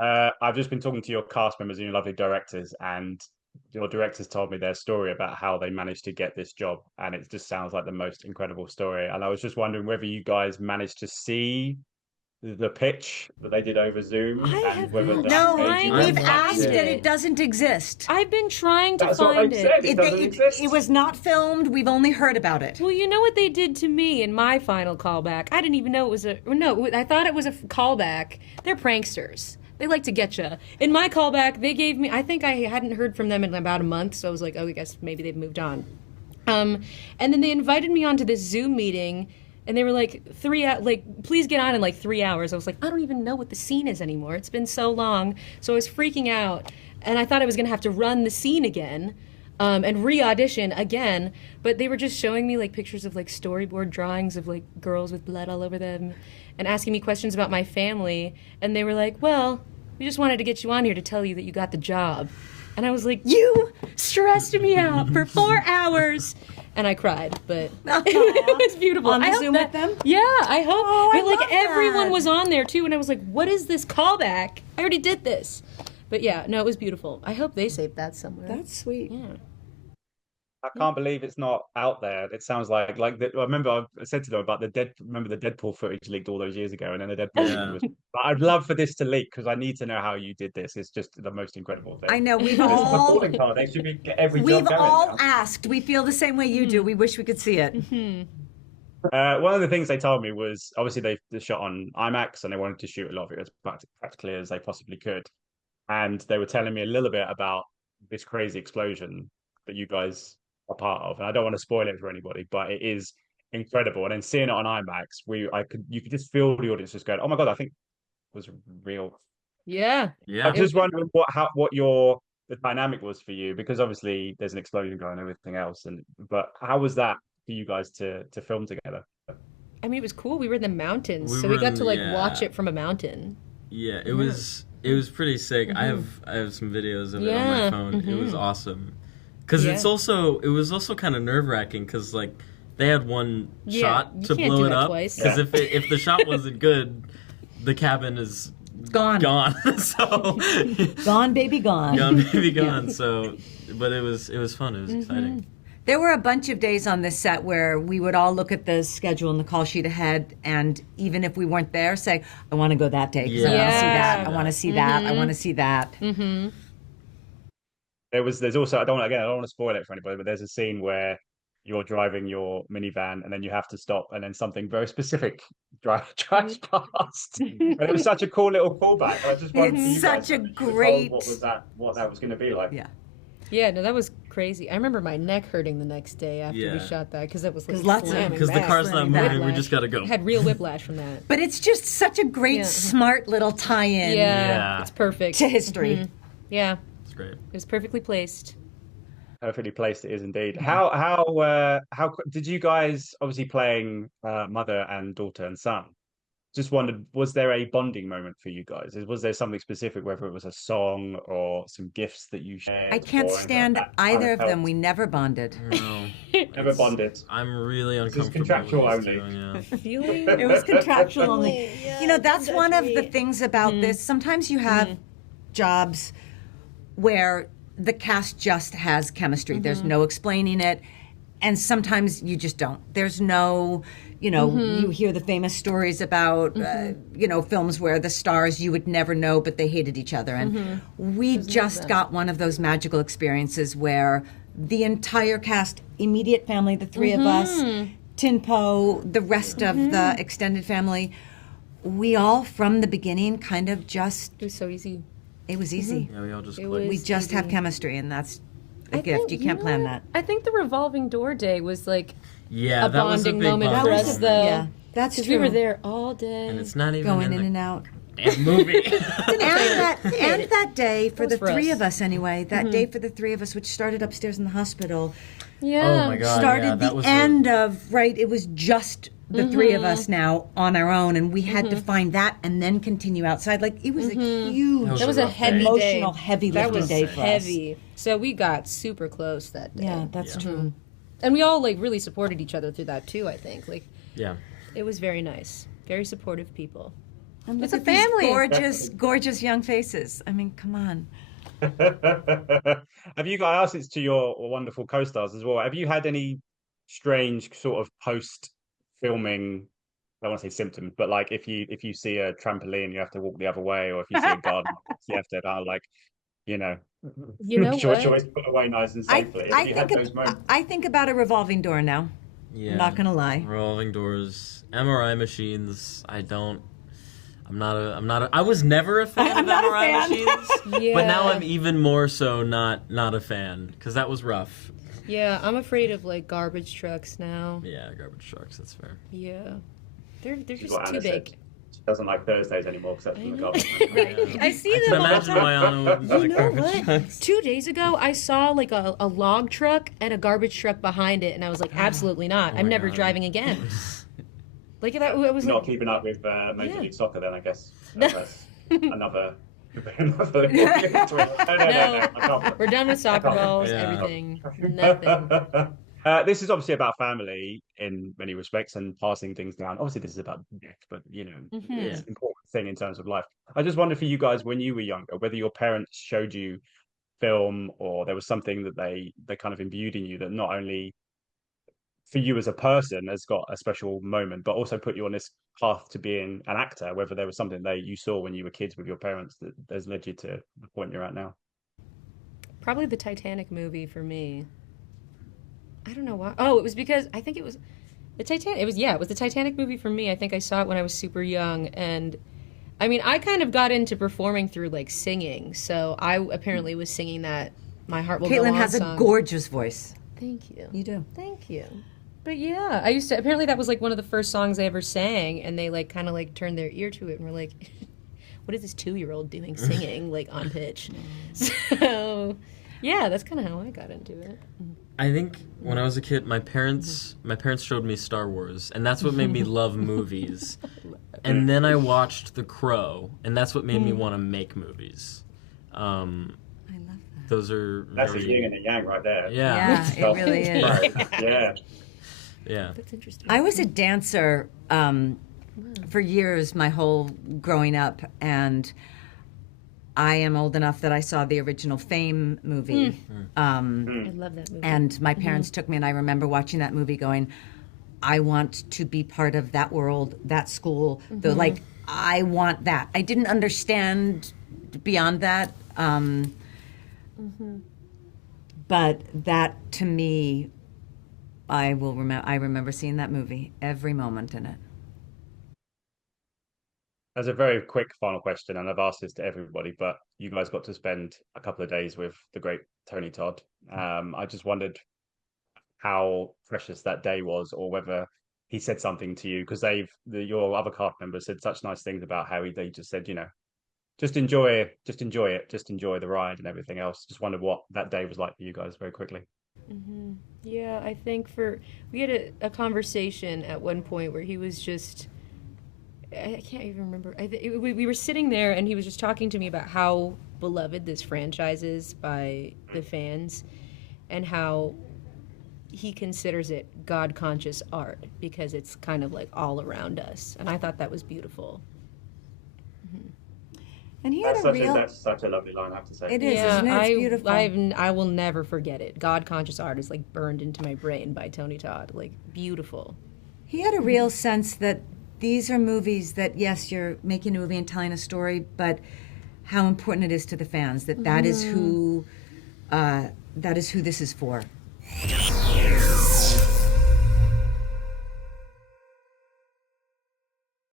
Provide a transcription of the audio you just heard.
I've just been talking to your cast members and your lovely directors, and your directors told me their story about how they managed to get this job, and it just sounds like the most incredible story. And I was just wondering whether you guys managed to see the pitch that they did over Zoom, I and have whether been that No, made you trying we've to want to find asked see and it. it doesn't exist. I've been trying to That's what find they've it. said. It doesn't exist. It was not filmed. We've only heard about it. Well, you know what they did to me in my final callback? I didn't even know it was no, I thought it was a callback. They're pranksters. They like to get you. In my callback, they gave me, I think I hadn't heard from them in about a month, so I was like, oh, I guess maybe they've moved on. And then they invited me onto this Zoom meeting, and they were like, please get on in like 3 hours. I was like, I don't even know what the scene is anymore. It's been so long. So I was freaking out, and I thought I was going to have to run the scene again. And re-audition again, but they were just showing me like pictures of like storyboard drawings of like girls with blood all over them and asking me questions about my family, and they were like, well, we just wanted to get you on here to tell you that you got the job. And I was like, you stressed me out for 4 hours. And I cried, but it was beautiful. On the I hope Zoom with them? Yeah, I hope. Oh, I but like love everyone that. was on there too, and I was like, what is this callback? I already did this. But yeah, no, it was beautiful. I hope they saved that somewhere. That's sweet. Yeah. I can't believe it's not out there. It sounds like I remember I said to them about remember the Deadpool footage leaked all those years ago, and then the Deadpool movie Yeah. was. But I'd love for this to leak because I need to know how you did this. It's just the most incredible thing. I know we've This is a all calling card. They should be get every we've job going all now. asked. We feel the same way you do. We wish we could see it. One of the things they told me was obviously they shot on IMAX and they wanted to shoot a lot of it as practically as they possibly could. And they were telling me a little bit about this crazy explosion that you guys are part of. And I don't want to spoil it for anybody, but it is incredible. And then seeing it on IMAX, you could just feel the audience just going, "Oh my god, I think it was real." Yeah. Yeah. I'm just wondering what the dynamic was for you, because obviously there's an explosion going and everything else. But how was that for you guys to film together? I mean, it was cool. We were in the mountains, We so we were got in- to like yeah. watch it from a mountain. Yeah, it was pretty sick. I have some videos of it on my Yeah, phone. It was awesome. Cuz Yeah. it was also kind of nerve-wracking cuz like they had one Yeah, shot you to can't blow do it that up twice. cuz if the shot wasn't good, the cabin is Gone. gone. So Gone, baby, gone. gone baby gone. So but it was fun. It was exciting. There were a bunch of days on this set where we would all look at the schedule and the call sheet ahead, and even if we weren't there, say, I want to go that day because I want to see Yeah. that. I want to see that. I want to see that. There's also I don't want to spoil it for anybody, but there's a scene where you're driving your minivan and then you have to stop and then something very specific drives past. And it was such a cool little callback. I just wanted It's you guys such a to be told great- what that was going to be like. Yeah. Yeah, no, that was crazy. I remember my neck hurting the next day after we Yeah. shot that because it was like 'Cause lots of- slamming Because the back. car's not slamming back. moving, we just got to go. Had real whiplash from that. But it's just such a great, Yeah. smart little tie-in Yeah, Yeah. it's perfect. to history. Yeah, It's great. it was perfectly placed. Perfectly placed it is indeed. How did you guys obviously playing mother and daughter and son? Just wondered, was there a bonding moment for you guys? Was there something specific, whether it was a song or some gifts that you shared? I can't or stand that either of them. helped? We never bonded. No. Never bonded. I'm really uncomfortable. contractual with this only. doing, yeah. Really? It was contractual only. Yeah, You know, that's don't one touch of me. the things about this. Sometimes you have jobs where the cast just has chemistry. There's no explaining it. And sometimes you just don't. There's no, you hear the famous stories about, films where the stars you would never know, but they hated each other. And we just got one of those magical experiences where the entire cast, immediate family, the three of us, Tinpo, the rest of the extended family, we all from the beginning kind of just, It was so easy. it was easy. Yeah, we all just It clicked. We was just have easy. chemistry, and that's a I gift. think- You can't know plan what? that. I think the revolving door day was like Yeah, a that was a bonding big moment bonding for us, moment. though. Yeah, that's because true. we were there all day. And it's not even Going in in the and out. damn movie. And that day, for was the for three us. of us anyway, that day for the three of us, which started upstairs in the hospital, yeah. Oh my God. started yeah, that the was end of, right, it was just the three of us now on our own, and we had to find that and then continue outside. Like, it was a huge, That That was a rough day. heavy emotional, day. heavy That lifting was day for us. heavy. So we got super close that day. Yeah, that's true. And we all like really supported each other through that too, I think. Like Yeah. it was very nice. Very supportive people. And It's look a at these family. gorgeous young faces. I mean, come on. Have you got? I asked this to your wonderful co-stars as well. Have you had any strange sort of post filming? I don't want to say symptoms, but like if you see a trampoline, you have to walk the other way, or if you see a garden, you have to like you know, You know sure, what? always put away nice and safely. Have you had those moments? I think about a revolving door now. Yeah. I'm not gonna lie. Revolving doors, MRI machines. I was never a fan I'm of not a MRI fan. machines. Yeah. But now I'm even more so not a fan, because that was rough. Yeah, I'm afraid of like garbage trucks now. Yeah, garbage trucks, that's fair. Yeah. They're Which is just what too Anna big. said. She doesn't like Thursdays anymore because that's I from the know. garbage. Right. I see I them can all the imagine time. why Anna wouldn't You like know garbage what? trucks. 2 days ago, I saw like a log truck and a garbage truck behind it, and I was like, absolutely not. Oh I'm my never God. driving again. Like that, I was Not like, keeping up with Major Yeah. League Soccer, then I guess that's another. another no, No. I can't. we're done with soccer balls, Yeah. everything, nothing. This is obviously about family in many respects and passing things down. Obviously, this is about death, but it's Yeah. an important thing in terms of life. I just wonder for you guys when you were younger, whether your parents showed you film or there was something that they kind of imbued in you that not only for you as a person has got a special moment, but also put you on this path to being an actor. Whether there was something that you saw when you were kids with your parents that has led you to the point you're at now. Probably the Titanic movie for me. I don't know why. Oh, it was because I think it was the Titanic. It was the Titanic movie for me. I think I saw it when I was super young, and I mean, I kind of got into performing through like singing. So I apparently was singing that "My Heart Will Go Kaitlyn On" has song. a gorgeous voice. Thank you. You do. Thank you. But yeah, I used to. Apparently, that was like one of the first songs I ever sang, and they like kind of like turned their ear to it and were like, "What is this 2-year-old doing singing like on pitch?" So yeah, that's kind of how I got into it. I think when I was a kid, my parents showed me Star Wars, and that's what made me love movies. And then I watched The Crow, and that's what made me want to make movies. I love that. Those are That's very, a yin and a yang right there. Yeah. Yeah, it really is. Right. Yeah. Yeah. That's interesting. I was a dancer for years, my whole growing up, and I am old enough that I saw the original Fame movie. I love that movie. And my parents took me, and I remember watching that movie going, I want to be part of that world, that school. Like, I want that. I didn't understand beyond that. But that, to me, I remember seeing that movie, every moment in it. As a very quick final question, and I've asked this to everybody, but you guys got to spend a couple of days with the great Tony Todd. I just wondered how precious that day was, or whether he said something to you, because your other cast members said such nice things about how they just said, just enjoy the ride and everything else. Just wondered what that day was like for you guys very quickly. Yeah, I think we had a conversation at one point where he was just, I can't even remember. We were sitting there and he was just talking to me about how beloved this franchise is by the fans and how he considers it God-conscious art because it's kind of like all around us. And I thought that was beautiful. And he had That's such a lovely line, I have to say. It is, isn't it? It's beautiful. I will never forget it. God-conscious art is like burned into my brain by Tony Todd. Like, beautiful. He had a real sense that these are movies that, yes, you're making a movie and telling a story, but how important it is to the fans, that is who this is for.